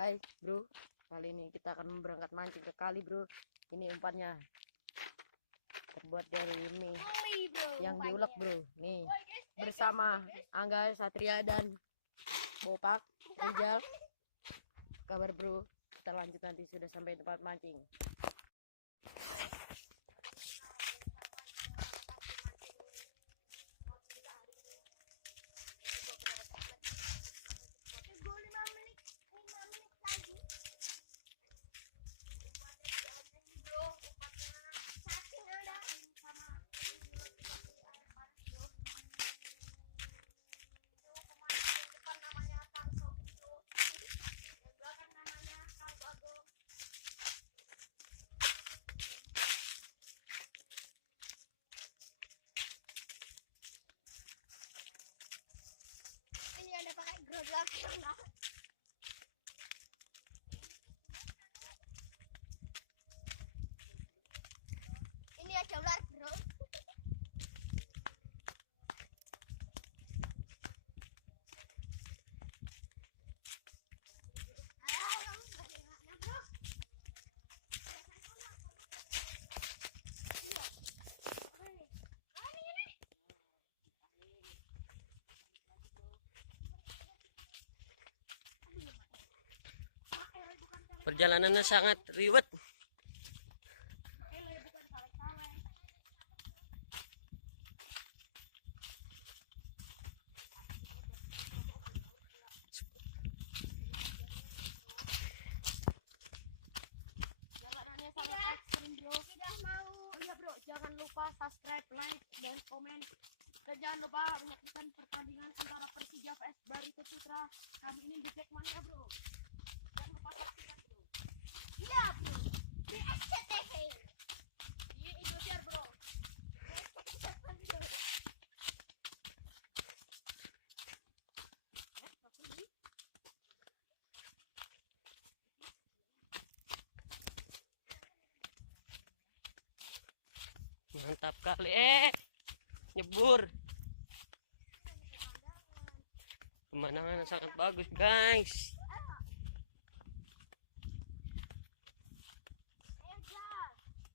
Hai bro, kali ini kita akan berangkat mancing ke kali bro. Ini umpannya terbuat dari mie yang diulek bro. Nih bersama Angga, Satria dan Bopak, Rijal. Kabar bro, kita lanjut nanti sudah sampai tempat mancing. Ini ada pakai gerobak. Ini aja ular bro. Perjalanannya sangat riwet. Jangan lupa subscribe, like, dan komen. Dan jangan lupa menyaksikan pertandingan antara Persija vs Barito Putra. Kami ini di Jackmania bro. Jangan lupa saksikan bro. Iya bro. Di SCTV. Di Indosiar bro. Mantap kali. Nyebur. Pemandangan sangat bagus, guys.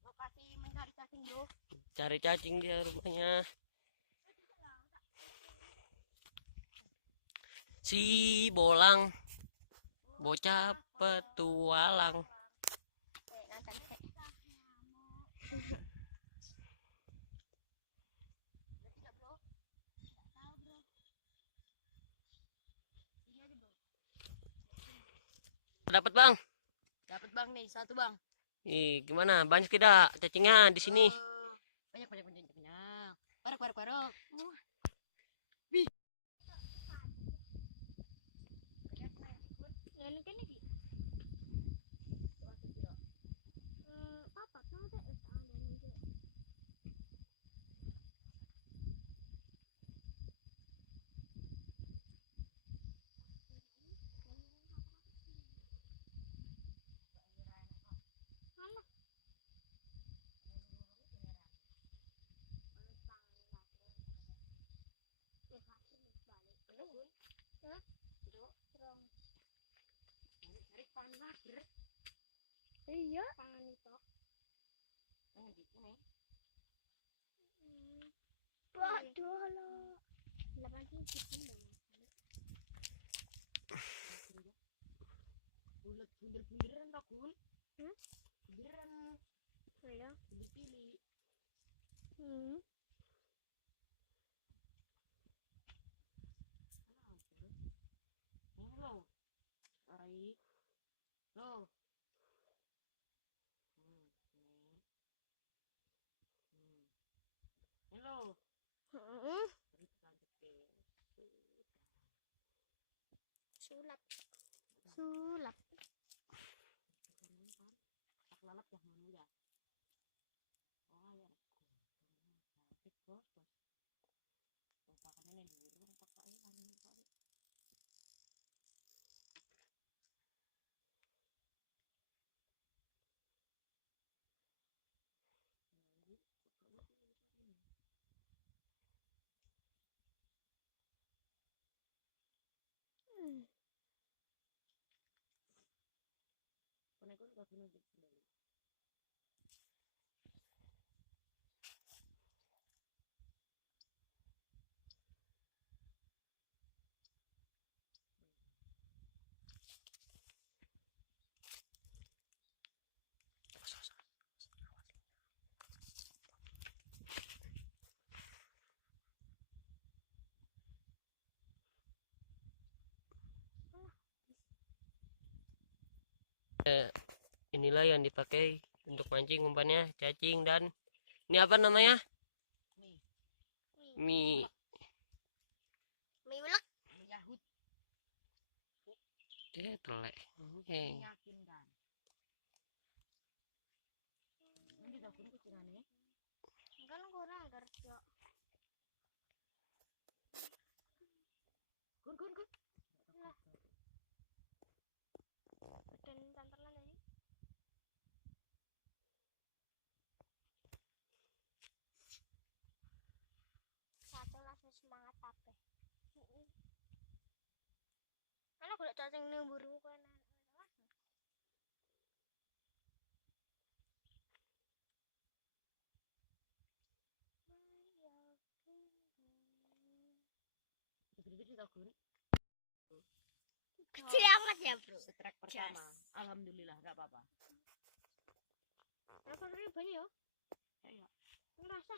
Lokasi mencari cacing bro. Cari cacing dia rumahnya. Si Bolang, bocah petualang. Dapat bang? Dapat bang nih, satu bang. Ih, gimana? Banyak tidak cacingnya di sini? Banyak. Parok. Iya. Waduh lo. Bunderan tak kun? Bunderan. Iya. Pilih. Lo. Ari. Lo. Hello. Sulap. Tak lalap ya manu ya. Oh ya. Bos. Pakannya dulu pakai ini. Inilah yang dipakai untuk mancing umpannya, cacing. Dan ini apa namanya? Mie Mie ulek. Yahut dia telek. Oke. meyakinkan. Ini kita pun kucingannya. Kan kurang kerja. Kun. Dan tantelan aja. Satu langsung semangat apa? Mana gue cacing nih buru kan? Gede-gede tau kun. Kecil amat ya bro. Strike pertama. Alhamdulillah nggak apa-apa. Berapa ribunya ya? Kayak Ngerasa.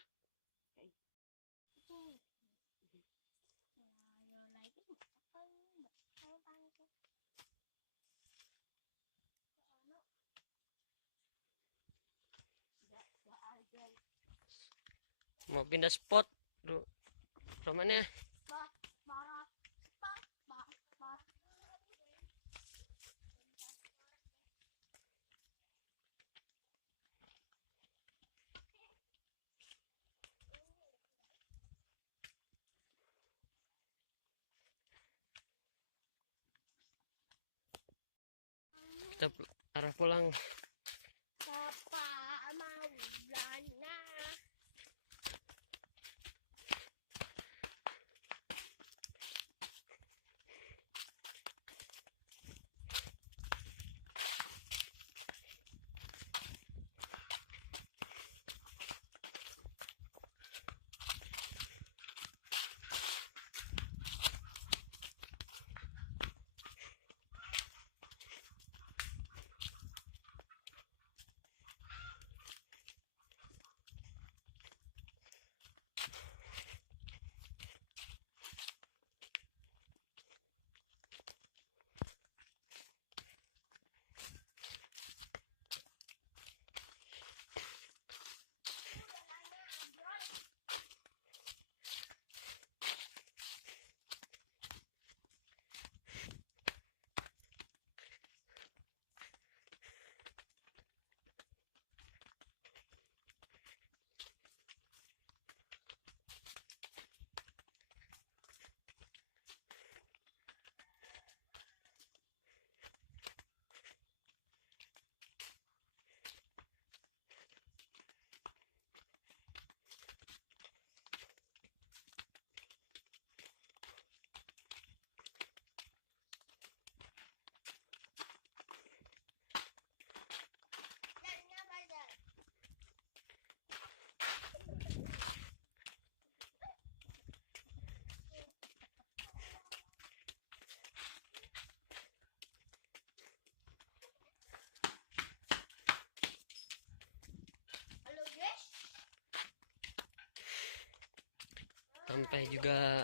Mau pindah spot, bro. Romannya. Kita arah pulang. Bapak Maulana. Sampai juga